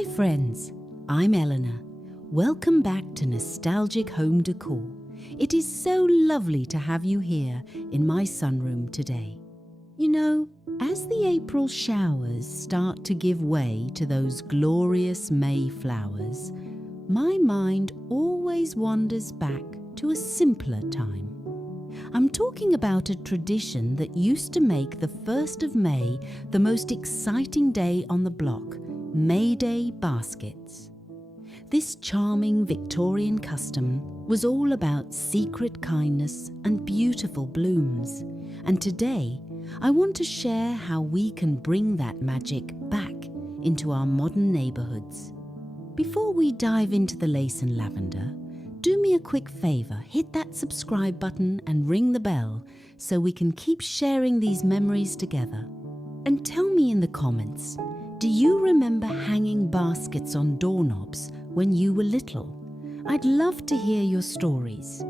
Hi friends, I'm Eleanor. Welcome back to Nostalgic Home Decor. It is so lovely to have you here in my sunroom today. You know, as the April showers start to give way to those glorious May flowers, my mind always wanders back to a simpler time. I'm talking about a tradition that used to make the 1st of May the most exciting day on the block, May Day Baskets. This charming Victorian custom was all about secret kindness and beautiful blooms, and today I want to share how we can bring that magic back into our modern neighbourhoods. Before we dive into the lace and lavender, do me a quick favour, hit that subscribe button and ring the bell so we can keep sharing these memories together. And tell me in the comments, do you remember hanging baskets on doorknobs when you were little? I'd love to hear your stories.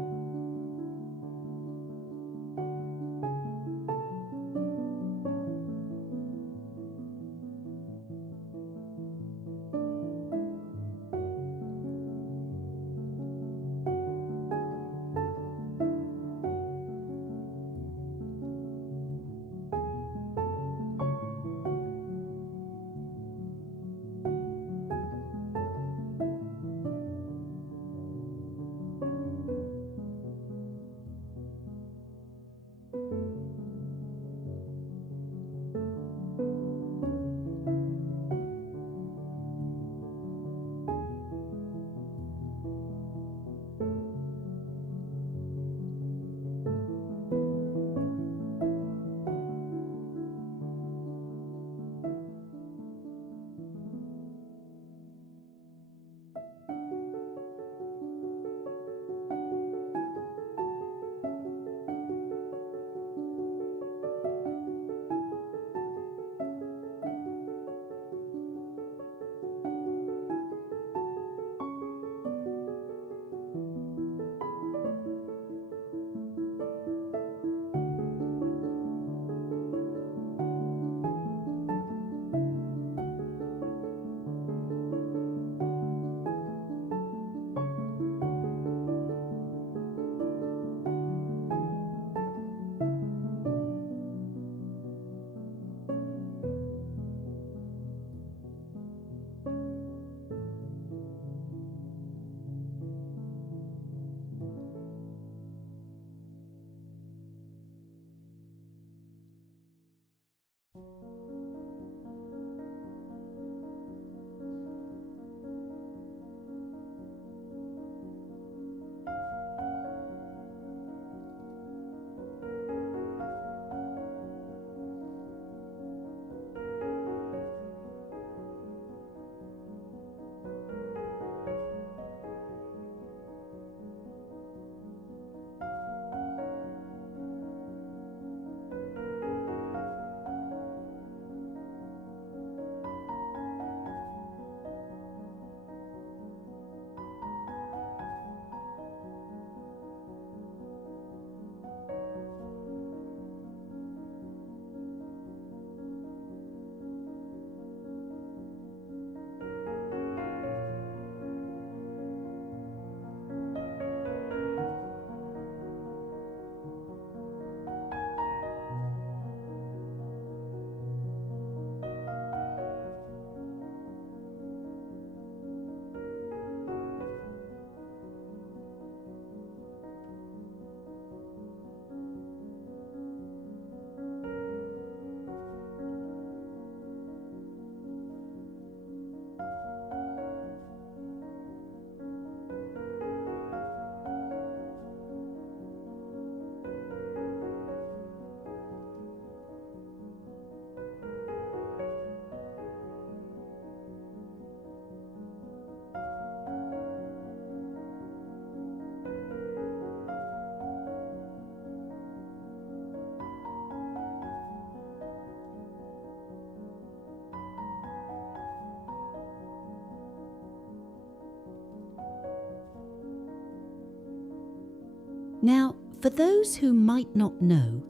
Now, for those who might not know,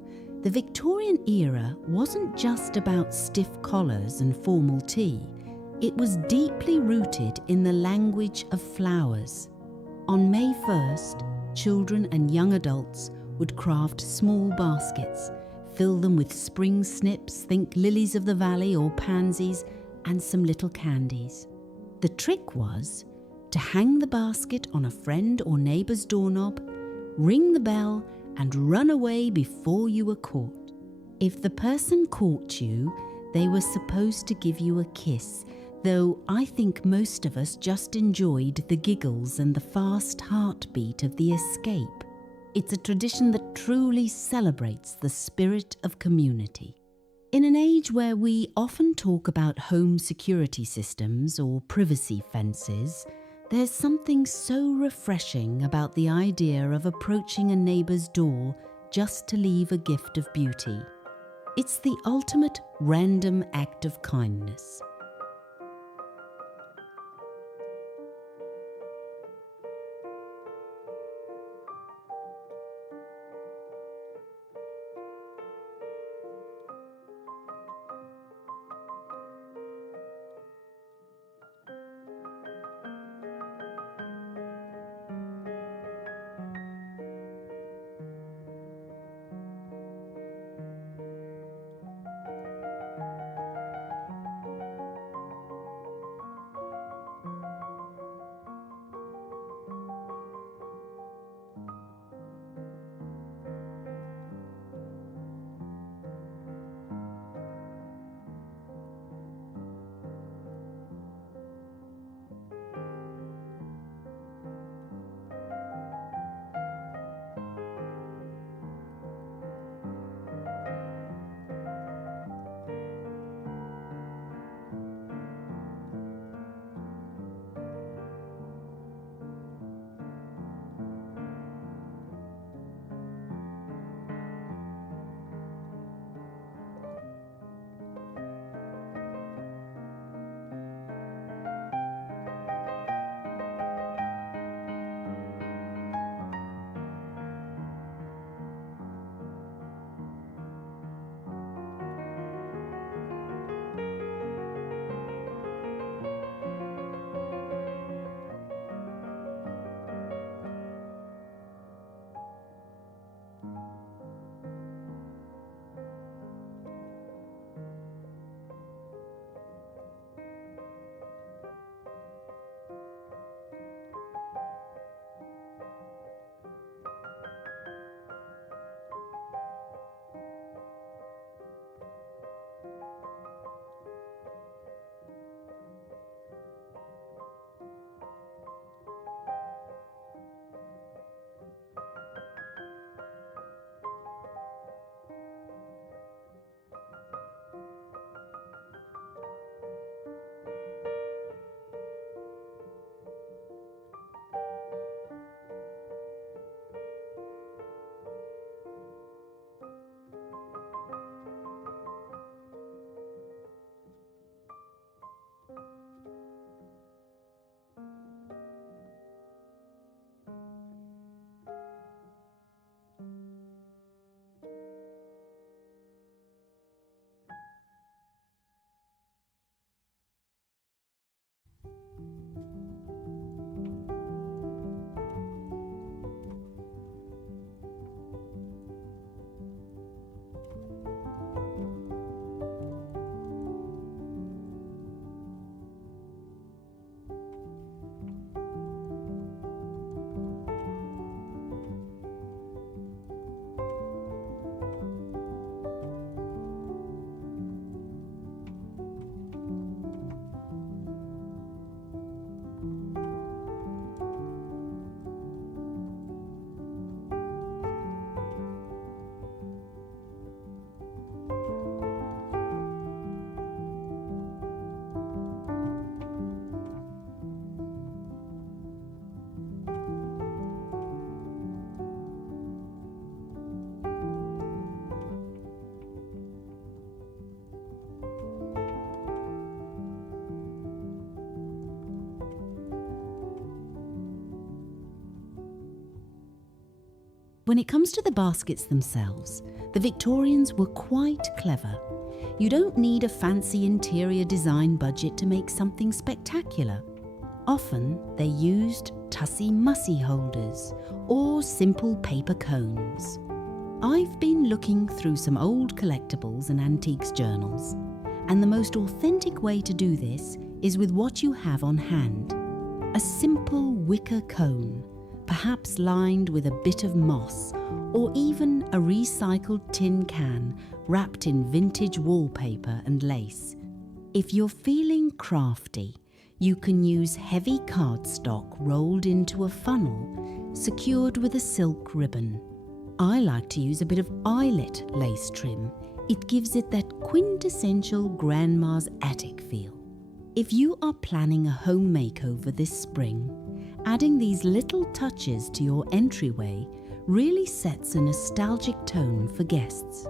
the Victorian era wasn't just about stiff collars and formal tea. It was deeply rooted in the language of flowers. On May 1st, children and young adults would craft small baskets, fill them with spring snips, think lilies of the valley or pansies, and some little candies. The trick was to hang the basket on a friend or neighbour's doorknob, ring the bell, and run away before you were caught. If the person caught you, they were supposed to give you a kiss, though I think most of us just enjoyed the giggles and the fast heartbeat of the escape. It's a tradition that truly celebrates the spirit of community. In an age where we often talk about home security systems or privacy fences, there's something so refreshing about the idea of approaching a neighbour's door just to leave a gift of beauty. It's the ultimate random act of kindness. When it comes to the baskets themselves, the Victorians were quite clever. You don't need a fancy interior design budget to make something spectacular. Often they used tussy-mussy holders or simple paper cones. I've been looking through some old collectibles and antiques journals, and the most authentic way to do this is with what you have on hand. A simple wicker cone, perhaps lined with a bit of moss, or even a recycled tin can wrapped in vintage wallpaper and lace. If you're feeling crafty, you can use heavy cardstock rolled into a funnel, secured with a silk ribbon. I like to use a bit of eyelet lace trim. It gives it that quintessential grandma's attic feel. If you are planning a home makeover this spring, adding these little touches to your entryway really sets a nostalgic tone for guests.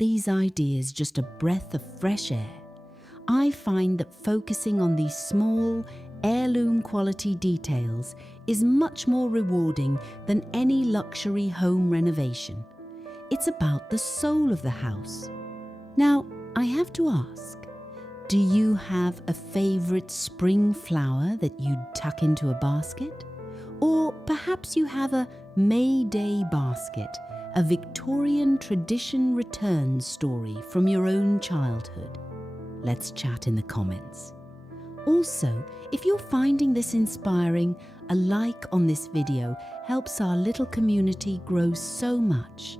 these ideas just a breath of fresh air, I find that focusing on these small, heirloom quality details is much more rewarding than any luxury home renovation. It's about the soul of the house. Now, I have to ask, do you have a favourite spring flower that you'd tuck into a basket? Or perhaps you have a May Day basket, a Victorian tradition return story from your own childhood. Let's chat in the comments. Also, if you're finding this inspiring, a like on this video helps our little community grow so much.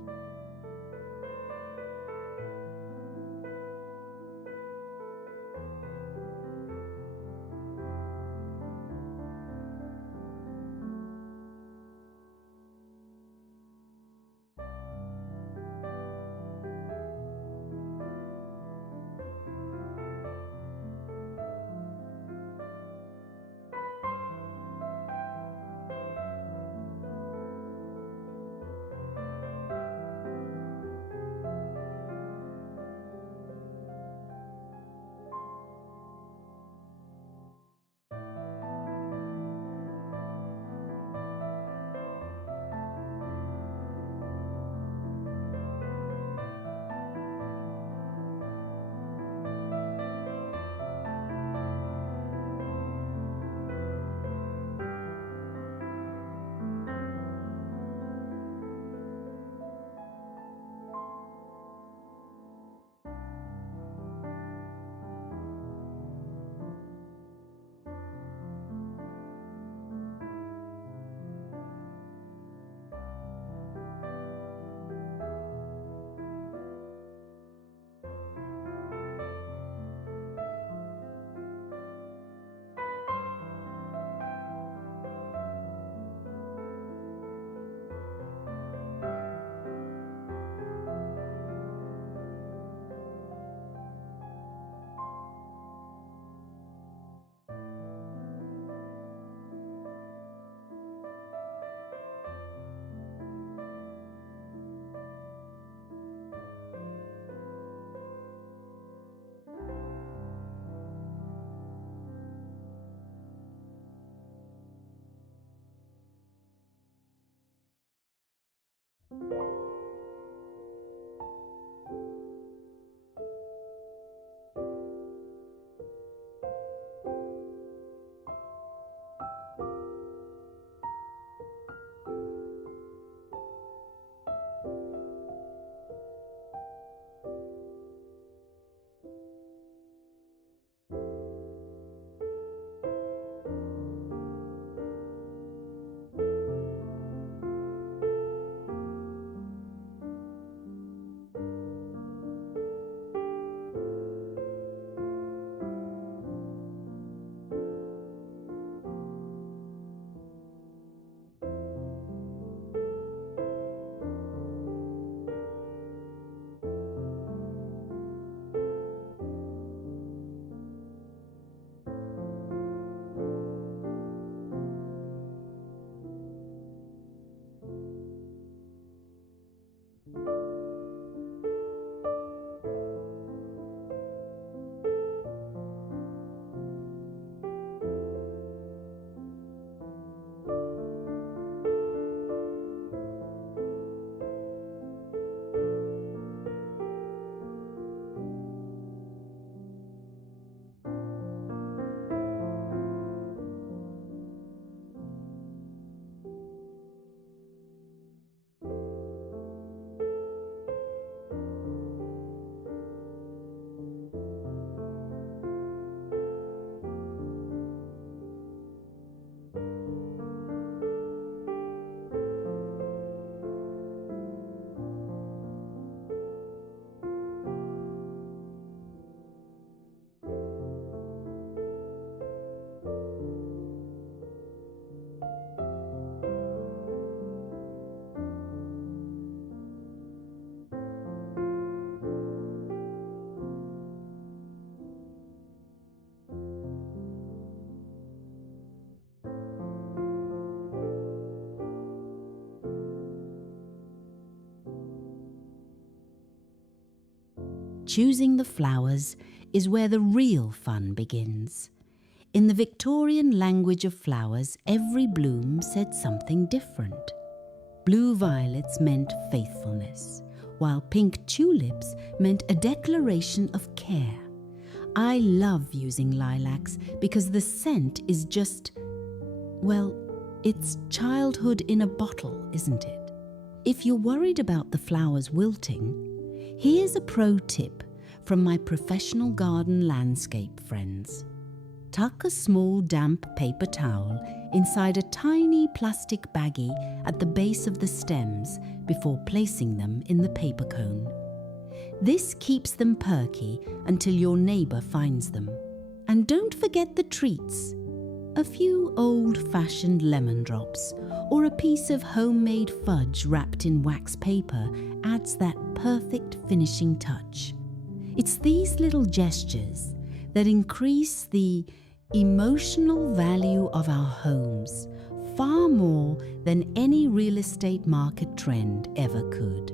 choosing the flowers is where the real fun begins. In the Victorian language of flowers, every bloom said something different. Blue violets meant faithfulness, while pink tulips meant a declaration of care. I love using lilacs because the scent is just, well, it's childhood in a bottle, isn't it? If you're worried about the flowers wilting, here's a pro tip from my professional garden landscape friends. Tuck a small damp paper towel inside a tiny plastic baggie at the base of the stems before placing them in the paper cone. This keeps them perky until your neighbour finds them. And don't forget the treats. A few old-fashioned lemon drops or a piece of homemade fudge wrapped in wax paper adds that perfect finishing touch. It's these little gestures that increase the emotional value of our homes far more than any real estate market trend ever could.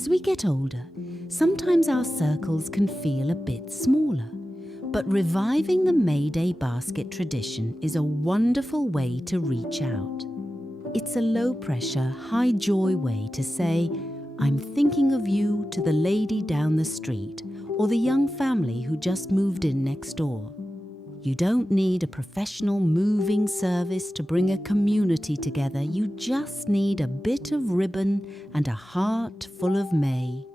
As we get older, sometimes our circles can feel a bit smaller. But reviving the May Day basket tradition is a wonderful way to reach out. It's a low-pressure, high-joy way to say, "I'm thinking of you" to the lady down the street or the young family who just moved in next door. You don't need a professional moving service to bring a community together. You just need a bit of ribbon and a heart full of May.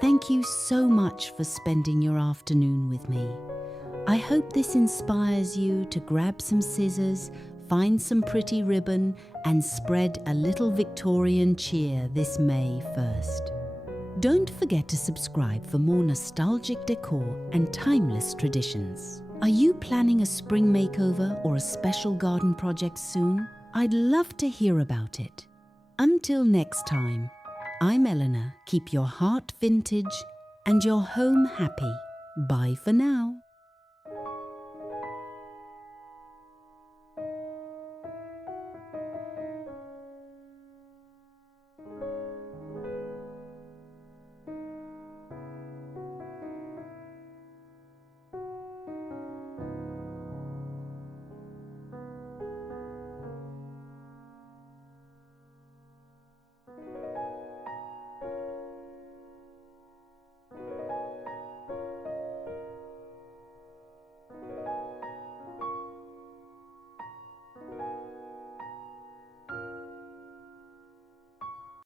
Thank you so much for spending your afternoon with me. I hope this inspires you to grab some scissors, find some pretty ribbon, and spread a little Victorian cheer this May 1st. Don't forget to subscribe for more nostalgic decor and timeless traditions. Are you planning a spring makeover or a special garden project soon? I'd love to hear about it. Until next time, I'm Eleanor. Keep your heart vintage and your home happy. Bye for now.